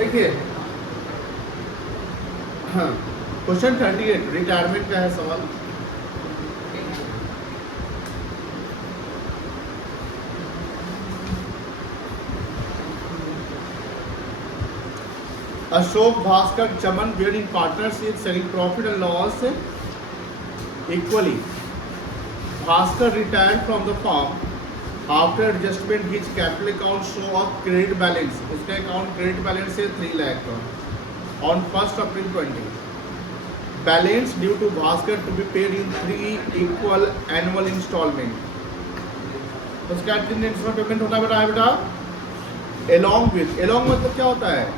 देखिए हाँ, question 38 retirement का है सवाल। अशोक भास्कर चमन were in partnership selling profit and loss equally. Bhaskar retired from the firm after adjustment his capital account show of credit balance. उसका account credit balance है 3 लाख का on 1st April 20. Balance due to Bhaskar to be paid in 3 equal annual installment. उसका कितने instalment payment होना बेटा है बेटा? Along with, along मतलब क्या होता है?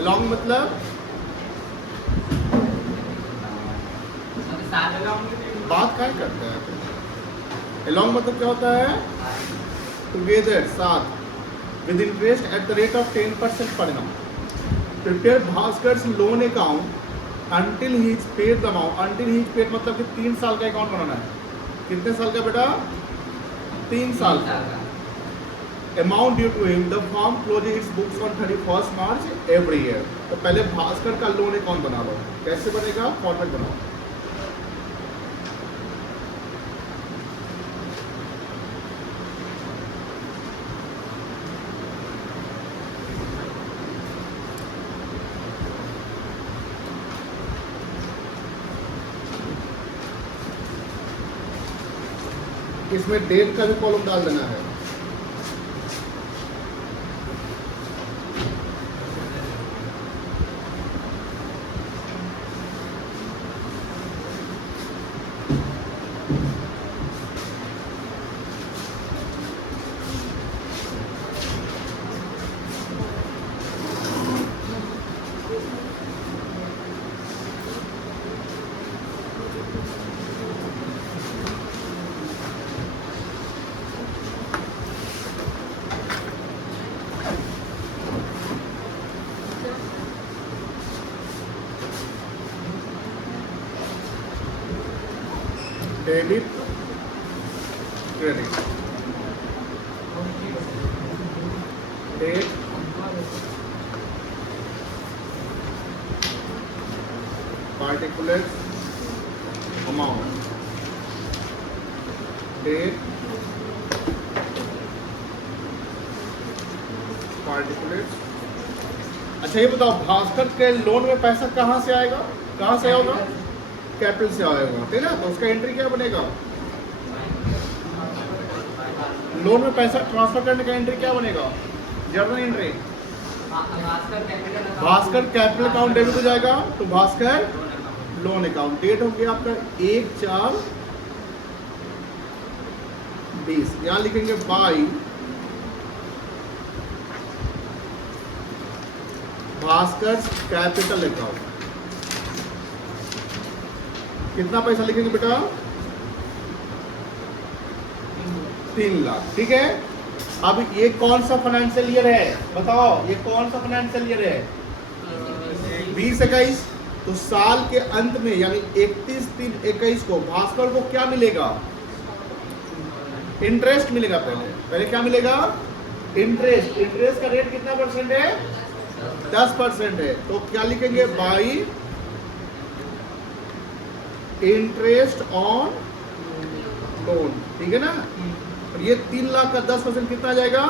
Along मतलब बात क्या करते हैं? Along मतलब क्या होता है? Together, साथ, with interest at the rate of 10% per annum. Prepare Bhaskar's loan account until he is paid the amount. Until he is paid मतलब कि 3 साल का अकाउंट बनाना है। कितने साल का बेटा? 3 साल का। Amount due to him, the firm closes its books on 31st March every year. तो पहले भास्कर का लोन अकाउंट बना लो। कैसे बनेगा? फॉर्मेट बनाओ। इसमें डेट का भी कॉलम डाल देना है। Debit credit date particular amount date particular. अच्छा ये बताओ भास्कर के लोन में पैसा कहाँ से आएगा? कहाँ से होगा? कैपिटल से आएगा, ठीक है ना? तो उसका एंट्री क्या बनेगा? लोन में पैसा ट्रांसफर करने का एंट्री क्या बनेगा? Journal entry. Bhaskar capital account debit हो जाएगा तो भास्कर लोन अकाउंट। डेट हो गया आपका 1/4/20। यहाँ लिखेंगे बाई भास्कर कैपिटल अकाउंट। कितना पैसा लिखेंगे बेटा? 3 लाख, ठीक है। अब ये कौन सा फाइनेंशियल ईयर है बताओ? ये कौन सा फाइनेंशियल ईयर है? 20-21। तो साल के अंत में यानी 31/3/21 को भास्कर को क्या मिलेगा? इंटरेस्ट मिलेगा। पहले क्या मिलेगा? इंटरेस्ट। इंटरेस्ट का रेट कितना परसेंट है? 10% है। तो क्या लिखेंगे? बाई इंटरेस्ट ऑन लोन, ठीक है ना? और ये 3 लाख का 10% कितना जाएगा?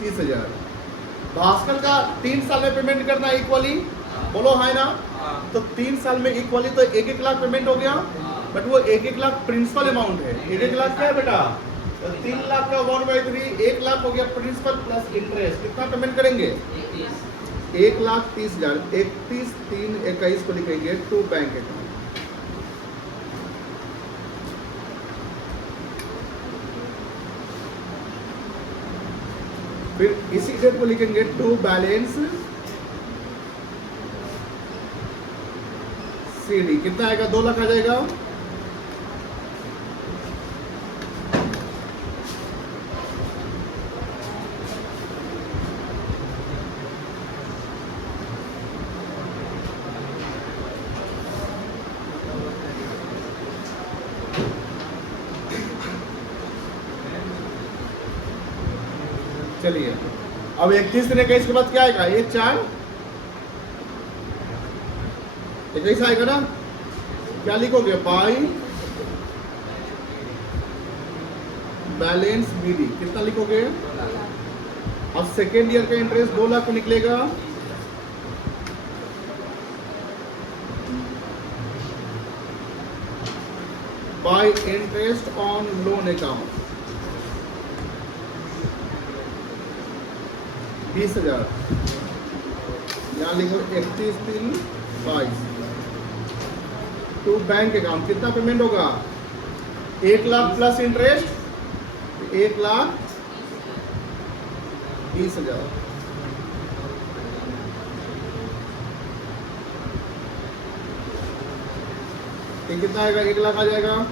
30,000। भास्कर का 3 साल में पेमेंट करना इक्वली, बोलो है ना? तो 3 साल में इक्वली तो 1-1 लाख पेमेंट हो गया, बट वो 1-1 लाख प्रिंसिपल अमाउंट है। 1-1 लाख क्या है बेटा? तो 3 लाख का 1/3 1 लाख हो गया प्रिंसिपल प्लस इंटरेस्ट। कितना पेमेंट करेंगे? 1,30,000। 31/3/21 को लिखेंगे टू बैंक अकाउंट। फिर इसी डेट को लिखेंगे टू बैलेंस सीडी। कितना आएगा? 2 लाख आ जाएगा। चलिए अब 31 दिन 21 के बाद क्या आएगा? 1 4 21 आएगा ना। क्या लिखोगे? बाई बैलेंस बीडी कितना लिखोगे? अब सेकेंड ईयर का इंटरेस्ट 2 लाख निकलेगा। Bye interest on loan account 20,000। यहाँ लिखो 31/3/22। टू बैंक अकाउंट कितना पेमेंट होगा? 1 लाख प्लस इंटरेस्ट 1,20,000। ये कितना आएगा? 1 लाख आ जाएगा।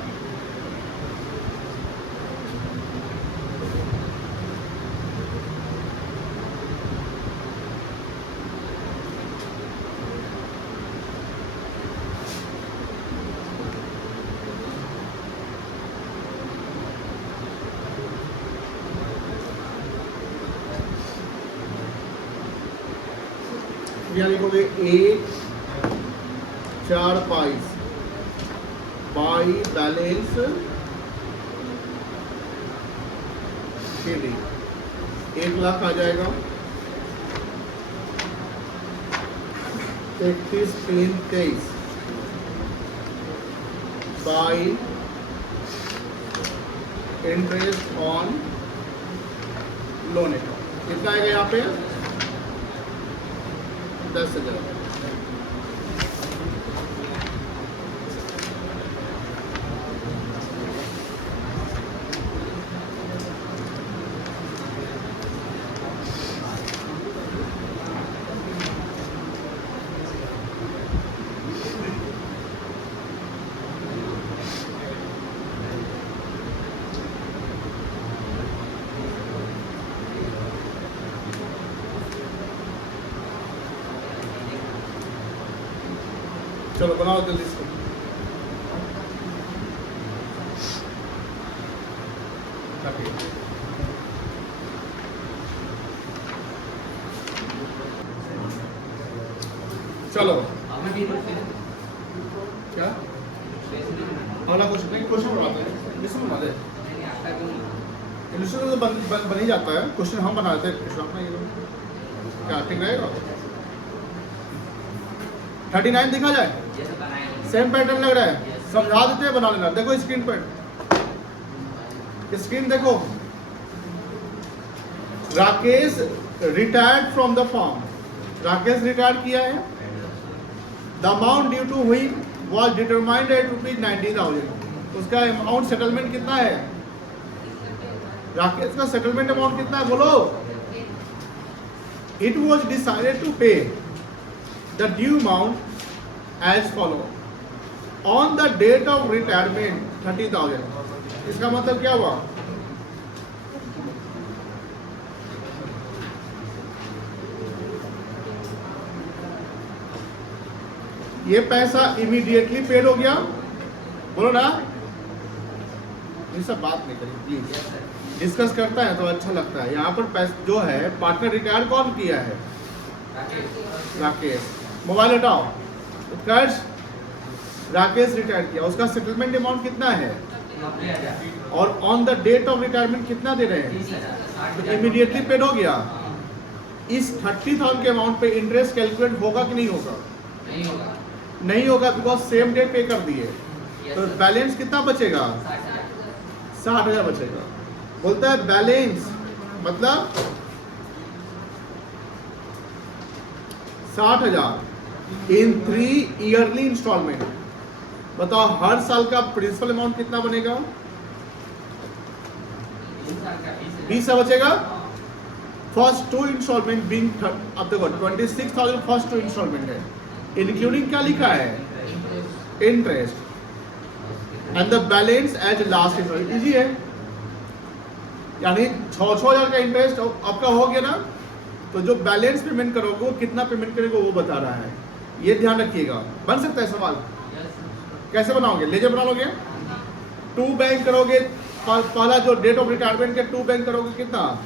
यहाँ लिखोगे 1 4/22 बाई बैलेंस बीडी 1 लाख आ जाएगा। 31/3/23 by interest on loan account कितना आएगा? यहाँ पे 10,000। चलो बनाओ जल्दी इसको। चलो क्या अगला क्वेश्चन नहीं, क्वेश्चन बनाते हैं। इंग्लिश में बना दे। इंग्लिश में तो बन ही जाता है। क्वेश्चन हम बनाते हैं, क्वेश्चन अपना ये क्या ठीक रहेगा? 39 दिखा जाए? सेम पैटर्न लग रहा है, समझा देते हैं, बना लेना। देखो स्क्रीन पर, स्क्रीन देखो। Rakesh retired from the firm. Rakesh retire किया है। द अमाउंट ड्यू टू हुई वॉज डिटरमाइंड एट ₹90,000। उसका अमाउंट सेटलमेंट कितना है? राकेश का सेटलमेंट अमाउंट कितना है? बोलो। इट वॉज डिसाइडेड टू पे the due amount as follow on the date of retirement 30,000। इसका मतलब क्या हुआ? ये पैसा इमीडिएटली पेड हो गया। बोलो ना, ये सब बात नहीं करें प्लीज। डिस्कस करता है तो अच्छा लगता है। यहाँ पर पैसा जो है पार्टनर रिटायर कौन किया है? राकेश। मोबाइल हटाओ। उत्कर्ष राकेश रिटायर किया, उसका सेटलमेंट अमाउंट कितना है? और on the date of retirement कितना दे रहे हैं? तो इमीडिएटली पेड हो गया। इस 30,000 के अमाउंट पे इंटरेस्ट कैलकुलेट होगा कि नहीं होगा? नहीं होगा बिकॉज सेम डे पे कर दिए। तो बैलेंस कितना बचेगा? 60,000 बचेगा। बोलता है बैलेंस मतलब 60,000 इन 3 ईयरली इंस्टॉलमेंट। बताओ हर साल का प्रिंसिपल अमाउंट कितना बनेगा? 20 बचेगा। फर्स्ट 2 इंस्टॉलमेंट बीइंग, अब देखो 26,000 फर्स्ट 2 इंस्टॉलमेंट है। इंक्लूडिंग क्या लिखा है? Interest and the balance as last instalment. Easy है, यानी 6,000 का इंटरेस्ट आपका हो गया ना, तो जो बैलेंस पेमेंट करोगे वो कितना पेमेंट करेगा वो बता रहा है। ये ध्यान रखिएगा। बन सकता है सवाल? कैसे बनाओगे? लेजर बना लोगे। 2 बैंक करोगे, पहला जो डेट ऑफ रिटायरमेंट के 2 बैंक करोगे कितना?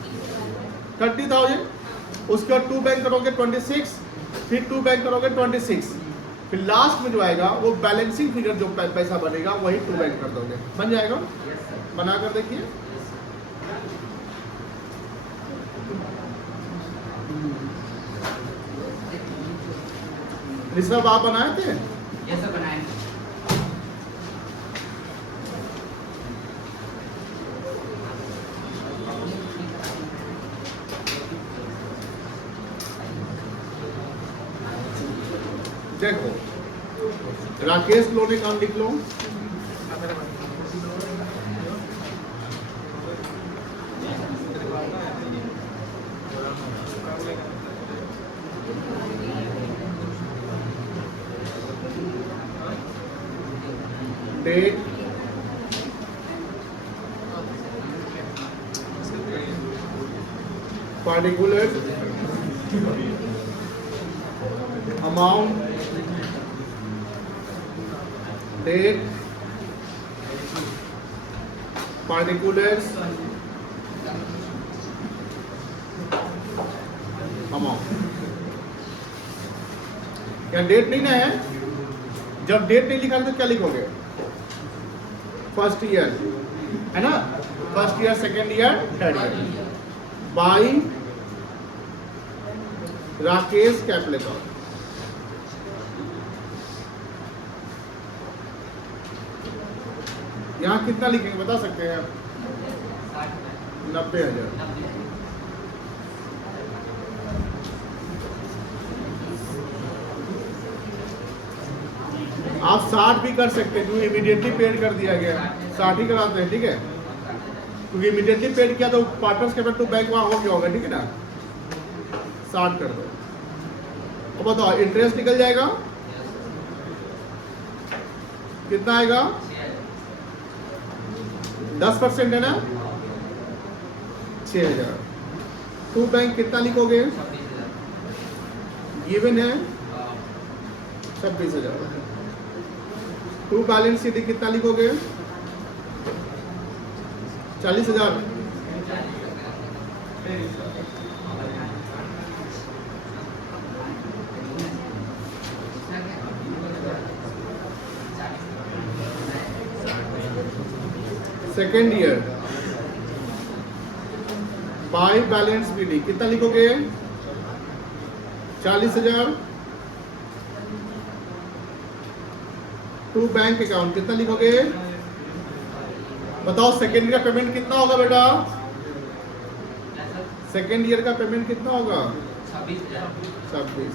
30,000 उसके बाद 2 बैंक करोगे 26, फिर 2 बैंक करोगे 26, फिर लास्ट में जो आएगा वो बैलेंसिंग फिगर जो पैसा बनेगा वही 2 बैंक कर दोगे, बन जाएगा। बना कर देखिए। ऋषभ आप बनाए थे? ये सब बनाए। देखो राकेश लोन अकाउंट लिख लो। Date, particulars, amount, date, particulars, amount। क्या डेट नहीं ना है? जब डेट नहीं लिखा तो क्या लिखोगे? फर्स्ट ईयर है ना, first year, second year, third year. By Rakesh Kaplekar. यहाँ कितना लिखेंगे बता सकते हैं? 90,000। आप 60 भी कर सकते हैं क्योंकि इमीडिएटली पेड कर दिया गया, 60 ही कराते हैं, ठीक है। क्योंकि इमीडिएटली पेड किया तो पार्टनर्स के टू बैंक वहाँ हो गया होगा, ठीक है ना। 60 कर दो। अब बताओ इंटरेस्ट निकल जाएगा कितना आएगा? 10% है ना, 6,000। 2 बैंक कितना लिखोगे? गिवन है 26,000। 2 बैलेंस शीट कितना लिखोगे? 40,000। Second year by balance BD कितना लिखोगे? 40,000। 2 बैंक अकाउंट कितना लिखोगे? बताओ सेकेंड ईयर का पेमेंट कितना होगा बेटा? सेकेंड ईयर का पेमेंट कितना होगा? 26।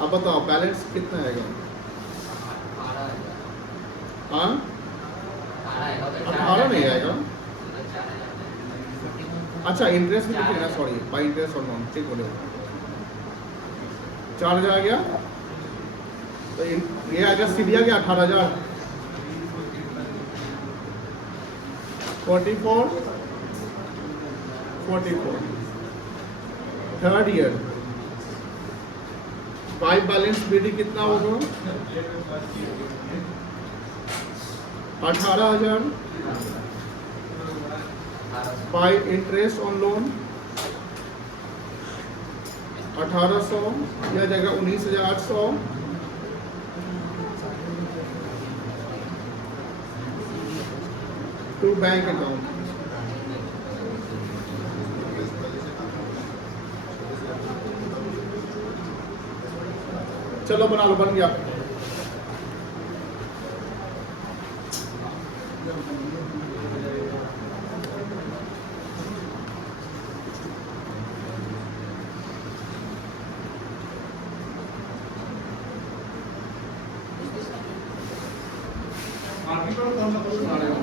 अब बताओ बैलेंस कितना आएगा? हाँ 18 नहीं आएगा। अच्छा इंटरेस्ट भी लिखना, सॉरी बाई इंटरेस्ट और नॉन, ठीक बोले 4,000 आ गया। तो ये आ गया सीधे आ गया 18,000। 44 third year by balance BD कितना होगा? 18,000 बाई इंटरेस्ट ऑन लोन 1,800, यह जाएगा 19,800। टू बैंक अकाउंट चलो बना लो, बन गया। आर्टिकल कौन सा बना रहे हो?